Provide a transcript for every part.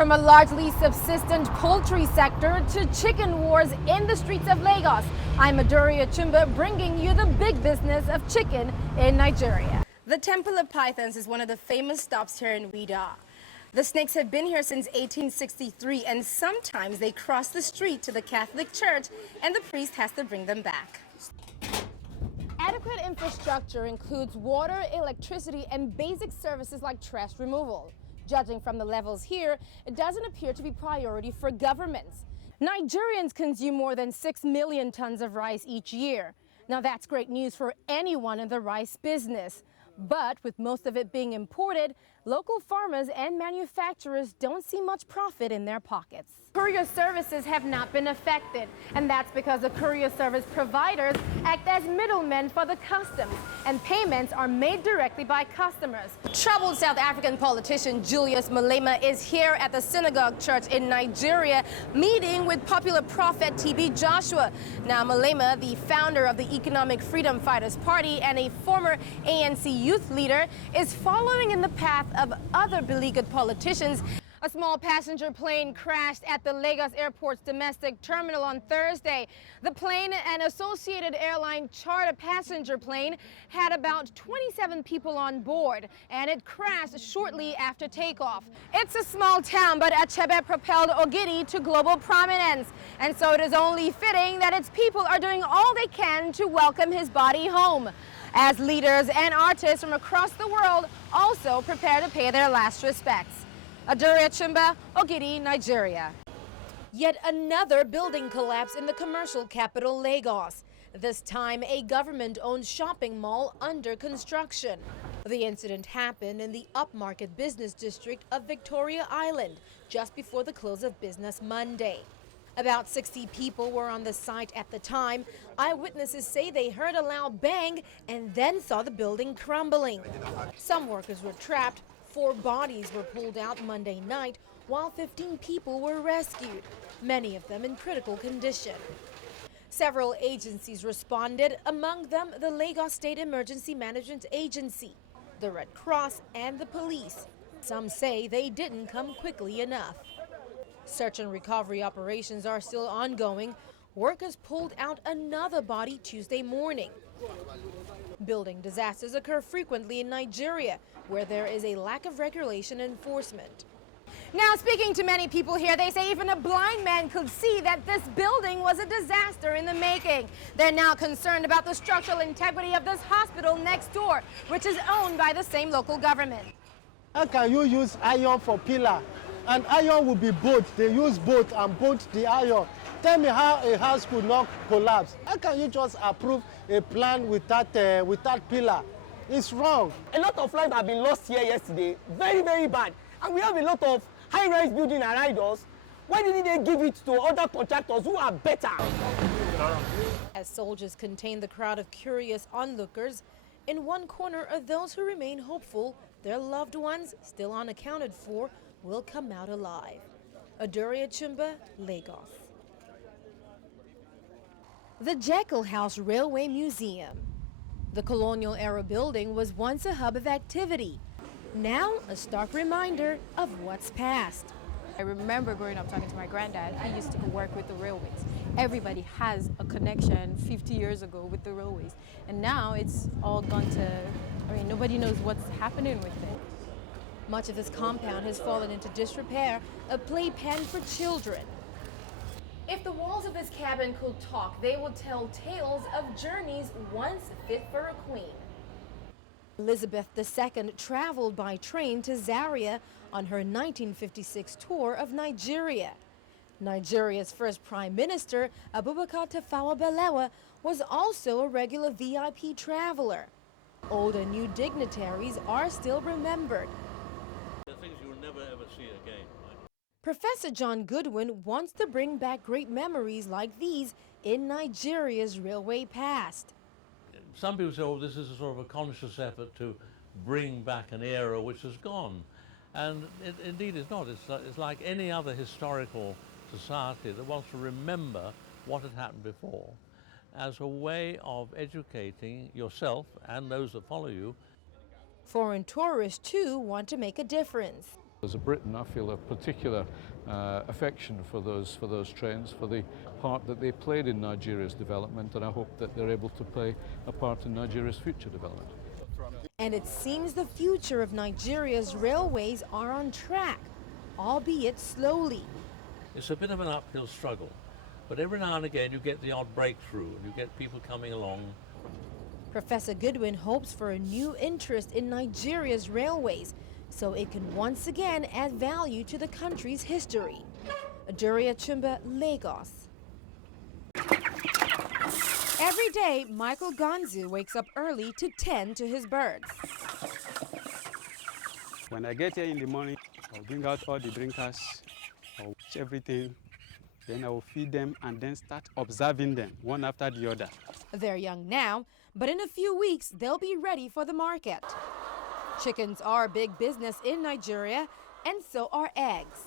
From a largely subsistent poultry sector to chicken wars in the streets of Lagos, I'm Achumba, bringing you the big business of chicken in Nigeria. The Temple of Pythons is one of the famous stops here in Wida. The snakes have been here since 1863, and sometimes they cross the street to the Catholic Church, and the priest has to bring them back. Adequate infrastructure includes water, electricity, and basic services like trash removal. Judging from the levels here, it doesn't appear to be priority for governments. Nigerians consume more than 6 million tons of rice each year. Now that's great news for anyone in the rice business. But with most of it being imported, local farmers and manufacturers don't see much profit in their pockets. Courier services have not been affected, and that's because the courier service providers act as middlemen for the customs, and payments are made directly by customers. Troubled South African politician Julius Malema is here at the Synagogue Church in Nigeria, meeting with popular prophet TB Joshua. Now, Malema, the founder of the Economic Freedom Fighters Party and a former ANC youth leader, is following in the path of other beleaguered politicians. A small passenger plane crashed at the Lagos Airport's domestic terminal on Thursday. The plane, an Associated Airline charter passenger plane, had about 27 people on board, and it crashed shortly after takeoff. It's a small town, but Achebe propelled Ogidi to global prominence, and so it is only fitting that its people are doing all they can to welcome his body home, as leaders and artists from across the world also prepare to pay their last respects. Adaure'S Reel, Ogidi, Nigeria. Yet another building collapse in the commercial capital, Lagos. This time, a government-owned shopping mall under construction. The incident happened in the upmarket business district of Victoria Island, just before the close of business Monday. About 60 people were on the site at the time. Eyewitnesses say they heard a loud bang and then saw the building crumbling. Some workers were trapped. 4 bodies were pulled out Monday night, while 15 people were rescued, many of them in critical condition. Several agencies responded, among them the Lagos State Emergency Management Agency, the Red Cross, and the police. Some say they didn't come quickly enough. Search and recovery operations are still ongoing. Workers pulled out another body Tuesday morning. Building disasters occur frequently in Nigeria, where there is a lack of regulation enforcement. Now, speaking to many people here, they say even a blind man could see that this building was a disaster in the making. They're now concerned about the structural integrity of this hospital next door, which is owned by the same local government. How can you use iron for pillar? And iron will be bolt. They use bolt and bolt the iron. Tell me how a house could not collapse. How can you just approve a plan with that pillar? It's wrong. A lot of lives have been lost here yesterday. Very, very bad. And we have a lot of high-rise building around us. Why didn't they give it to other contractors who are better? As soldiers contain the crowd of curious onlookers, in one corner are those who remain hopeful their loved ones, still unaccounted for, will come out alive. Adaure'S Reel, Lagos. The Jekyll House Railway Museum. The colonial-era building was once a hub of activity. Now, a stark reminder of what's past. I remember growing up talking to my granddad. He used to work with the railways. Everybody has a connection 50 years ago with the railways. And now it's all gone to, nobody knows what's happening with it. Much of this compound has fallen into disrepair, a playpen for children. If the walls of this cabin could talk, they would tell tales of journeys once fit for a queen. Elizabeth II traveled by train to Zaria on her 1956 tour of Nigeria. Nigeria's first prime minister, Abubakar Tafawa Balewa, was also a regular VIP traveler. Old and new dignitaries are still remembered. There are things you will never ever see again. Professor John Goodwin wants to bring back great memories like these in Nigeria's railway past. Some people say, oh, this is a sort of a conscious effort to bring back an era which has gone. And indeed it's not. It's like any other historical society that wants to remember what had happened before as a way of educating yourself and those that follow you. Foreign tourists, too, want to make a difference. As a Briton, I feel a particular affection for those trains, for the part that they played in Nigeria's development, and I hope that they're able to play a part in Nigeria's future development. And it seems the future of Nigeria's railways are on track, albeit slowly. It's a bit of an uphill struggle, but every now and again you get the odd breakthrough and you get people coming along. Professor Goodwin hopes for a new interest in Nigeria's railways so it can once again add value to the country's history. Adaure'S Reel, Lagos. Every day, Michael Gonzu wakes up early to tend to his birds. When I get here in the morning, I'll bring out all the drinkers, I'll watch everything, then I will feed them and then start observing them one after the other. They're young now, but in a few weeks, they'll be ready for the market. Chickens are big business in Nigeria, and so are eggs.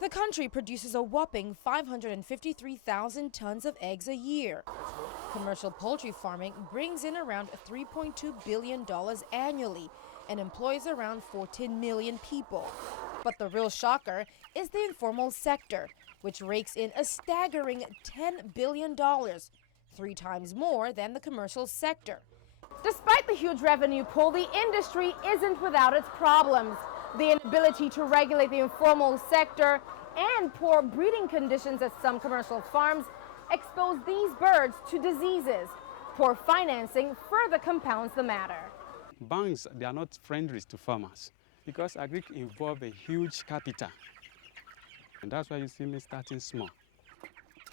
The country produces a whopping 553,000 tons of eggs a year. Commercial poultry farming brings in around $3.2 billion annually and employs around 14 million people. But the real shocker is the informal sector, which rakes in a staggering $10 billion, 3 times more than the commercial sector. Despite the huge revenue pool, the industry isn't without its problems. The inability to regulate the informal sector and poor breeding conditions at some commercial farms expose these birds to diseases. Poor financing further compounds the matter. Banks, they are not friendly to farmers because agric involve a huge capital. And that's why you see me starting small.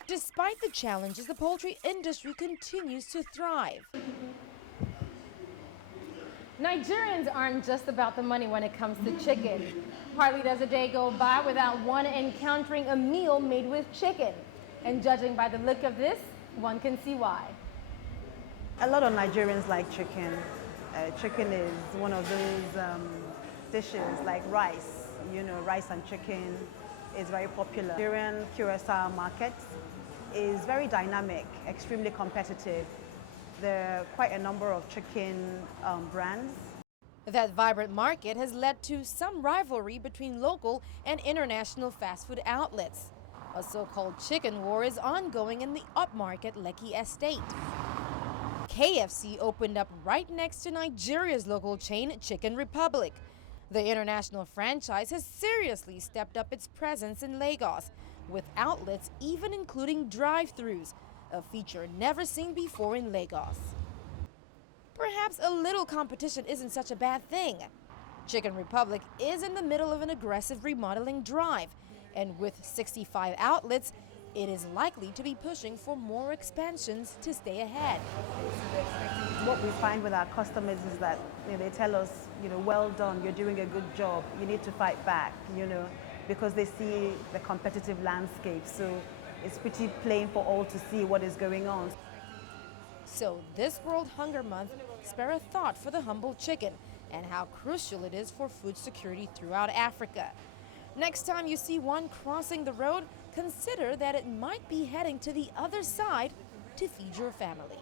Despite the challenges, the poultry industry continues to thrive. Nigerians aren't just about the money when it comes to chicken. Hardly does a day go by without one encountering a meal made with chicken. And judging by the look of this, one can see why. A lot of Nigerians like chicken. Chicken is one of those dishes like rice. You know, rice and chicken is very popular. Nigerian QSR market is very dynamic, extremely competitive. There are quite a number of chicken brands. That vibrant market has led to some rivalry between local and international fast food outlets. A so-called chicken war is ongoing in the upmarket Lekki estate. KFC opened up right next to Nigeria's local chain, Chicken Republic. The international franchise has seriously stepped up its presence in Lagos, with outlets even including drive-thrus, a feature never seen before in Lagos. Perhaps a little competition isn't such a bad thing. Chicken Republic is in the middle of an aggressive remodeling drive, and with 65 outlets, it is likely to be pushing for more expansions to stay ahead. What we find with our customers is that they tell us, well done, you're doing a good job, you need to fight back, because they see the competitive landscape. So it's pretty plain for all to see what is going on. So this World Hunger Month, spare a thought for the humble chicken and how crucial it is for food security throughout Africa. Next time you see one crossing the road, consider that it might be heading to the other side to feed your family.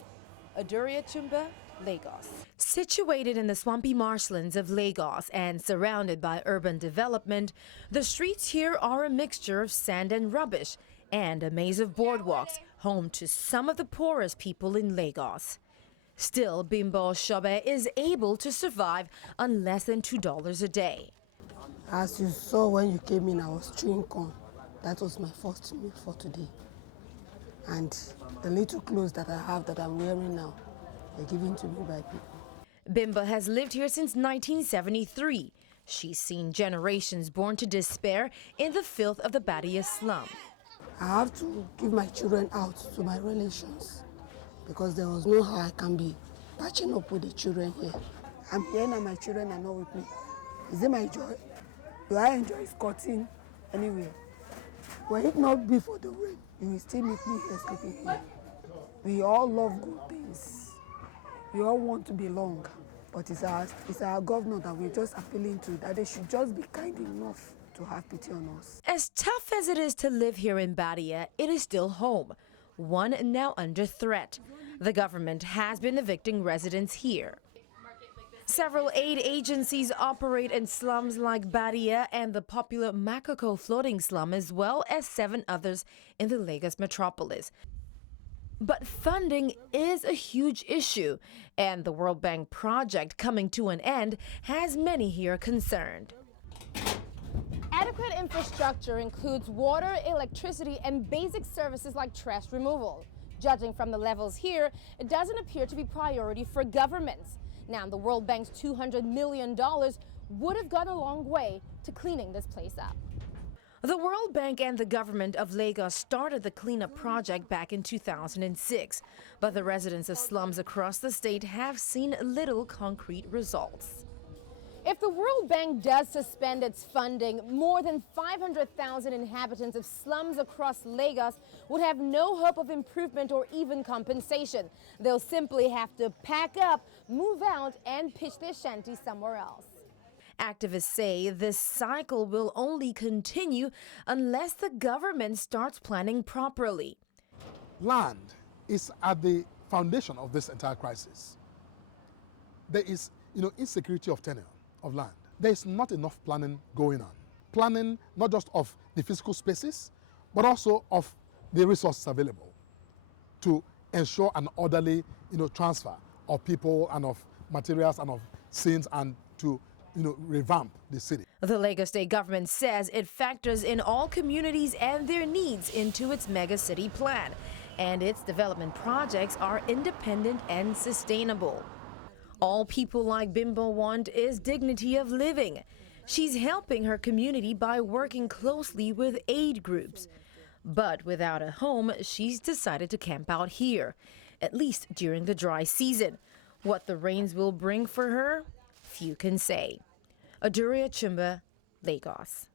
Adaure'S Reel, Lagos. Situated in the swampy marshlands of Lagos and surrounded by urban development, the streets here are a mixture of sand and rubbish and a maze of boardwalks, home to some of the poorest people in Lagos. Still, Bimbo Shobe is able to survive on less than $2 a day. As you saw when you came in, I was chewing corn. That was my first meal for today. And the little clothes that I have that I'm wearing now are given to me by people. Bimbo has lived here since 1973. She's seen generations born to despair in the filth of the Badia slum. I have to give my children out to my relations because there was no how I can be patching up with the children here. I'm here now, my children are not with me. Is it my joy? Do I enjoy squatting anywhere? Were it not be for the rain, you will still meet me here sleeping here. We all love good things. We all want to belong. But it's our governor that we're just appealing to, that they should just be kind enough to have pity on us. As tough as it is to live here in Badia, it is still home, one now under threat. The government has been evicting residents here. Several aid agencies operate in slums like Badia and the popular Makoko floating slum, as well as 7 others in the Lagos metropolis. But funding is a huge issue, and the World Bank project coming to an end has many here concerned. Adequate infrastructure includes water, electricity, and basic services like trash removal. Judging from the levels here, it doesn't appear to be priority for governments. Now, the World Bank's $200 million would have gone a long way to cleaning this place up. The World Bank and the government of Lagos started the cleanup project back in 2006, but the residents of slums across the state have seen little concrete results. If the World Bank does suspend its funding, more than 500,000 inhabitants of slums across Lagos would have no hope of improvement or even compensation. They'll simply have to pack up, move out, and pitch their shanties somewhere else. Activists say this cycle will only continue unless the government starts planning properly. Land is at the foundation of this entire crisis. There is, insecurity of tenure of land. There is not enough planning going on. Planning not just of the physical spaces, but also of the resources available to ensure an orderly, transfer of people and of materials and of scenes, and to revamp the city. The Lagos state government says it factors in all communities and their needs into its megacity plan, and its development projects are independent and sustainable. All people like Bimbo want is dignity of living. She's helping her community by working closely with aid groups. But without a home, she's decided to camp out here, at least during the dry season. What the rains will bring for her, few can say. Adaure'S Reel, Lagos.